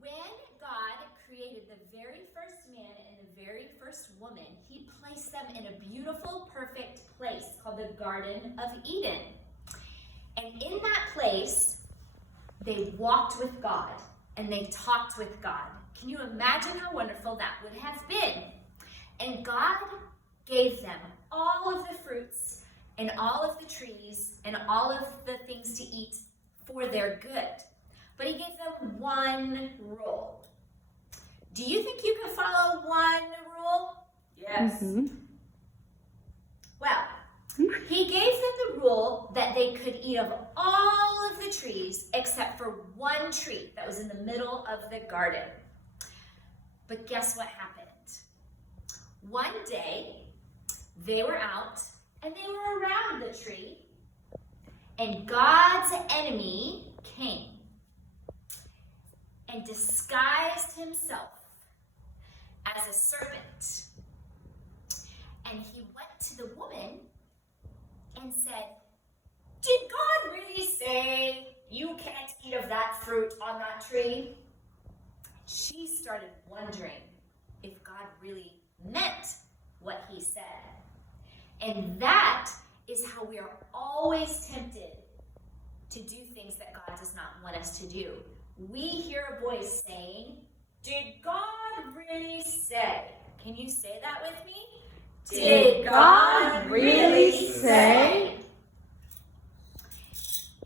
When God created the very first man and the very first woman, he placed them in a beautiful, perfect place called the Garden of Eden. And in that place, they walked with God and they talked with God. Can you imagine how wonderful that would have been? And God gave them all of the fruits and all of the trees and all of the things to eat for their good. But he gave them one rule. Do you think you can follow one rule? Yes. Mm-hmm. Well, he gave them the rule that they could eat of all of the trees except for one tree that was in the middle of the garden. But guess what happened? One day, they were out and they were around the tree, and God's enemy came and disguised himself as a serpent. And he went to the woman and said, "Did God really say you can't eat of that fruit on that tree?" She started wondering if God really meant what he said. And that is how we are always tempted to do things that God does not want us to do. We hear a voice saying, "Did God really say?" Can you say that with me? Did God really say?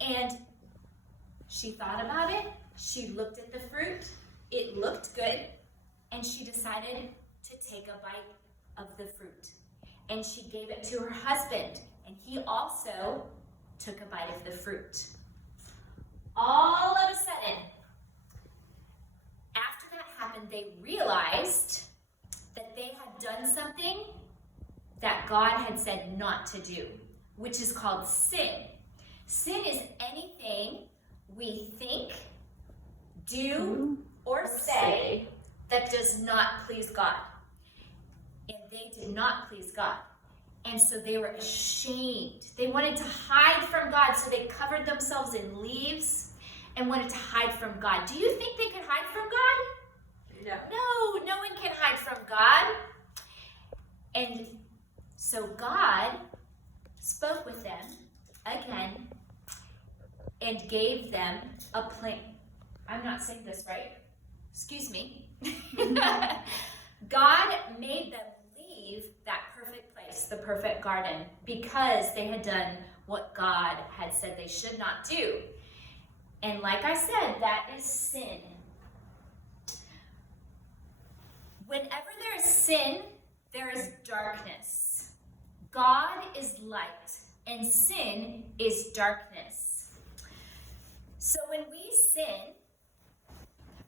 And she thought about it. She looked at the fruit. It looked good. And she decided to take a bite of the fruit. And she gave it to her husband. And he also took a bite of the fruit. All of a sudden, after that happened, they realized that they had done something that God had said not to do, which is called sin. Sin is anything we think, do, or say that does not please God. And they did not please God. And so they were ashamed. They wanted to hide from God, so they covered themselves in leaves and wanted to hide from God. Do you think they could hide from God? No. No one can hide from God. And so God spoke with them again and gave them a plan. I'm not saying this right. Excuse me. God made them leave that perfect place, the perfect garden, because they had done what God had said they should not do. And like I said, that is sin. Whenever there is sin, there is darkness. God is light, and sin is darkness. So when we sin,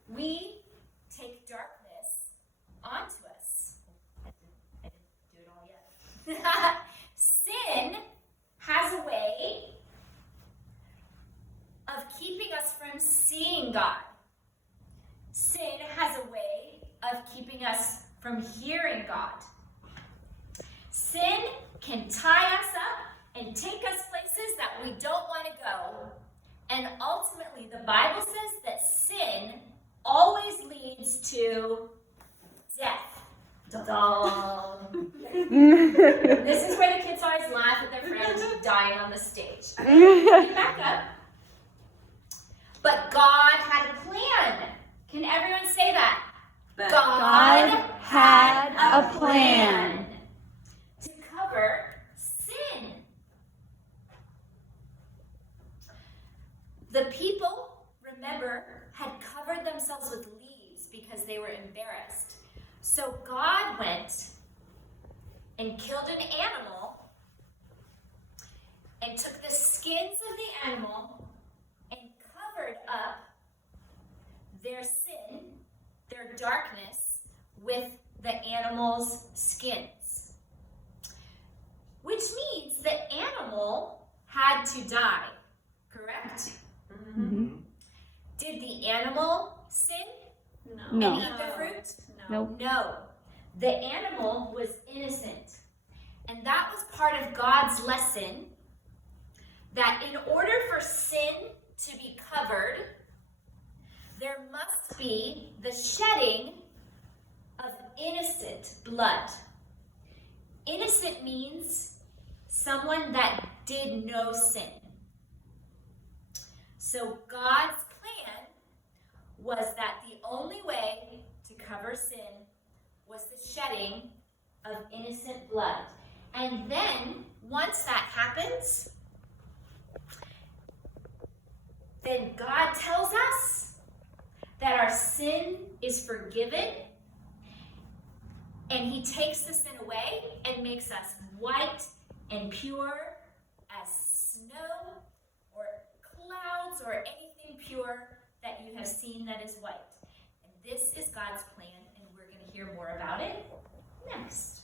we take darkness onto us. I didn't do it all yet. Sin has a way of keeping us from seeing God. Sin has a way of keeping us from hearing God. Sin can tie us up and take us places that we don't want to go. And ultimately, the Bible says that sin always leads to death. Da-da. This is where the kids always laugh at their friends dying on the stage. Get back up. But God had a plan. Can everyone say that? But God had a plan to cover sin. The people, remember, had covered themselves with leaves because they were embarrassed. So God went and killed an animal and took the skins of the animal and covered up their sin, their darkness, with the animal's skins. Which means the animal had to die, correct? Mm-hmm. Did the animal sin No. and eat the fruit? Nope. No. The animal was innocent. And that was part of God's lesson that in order for sin to be covered, there must be the shedding of innocent blood. Innocent means someone that did no sin. So God's plan was that the only way to cover sin was the shedding of innocent blood. And then, once that happens, then God tells us that our sin is forgiven, and he takes the sin away and makes us white and pure as snow or clouds or anything pure that you have seen that is white. And this is God's plan, and we're going to hear more about it next.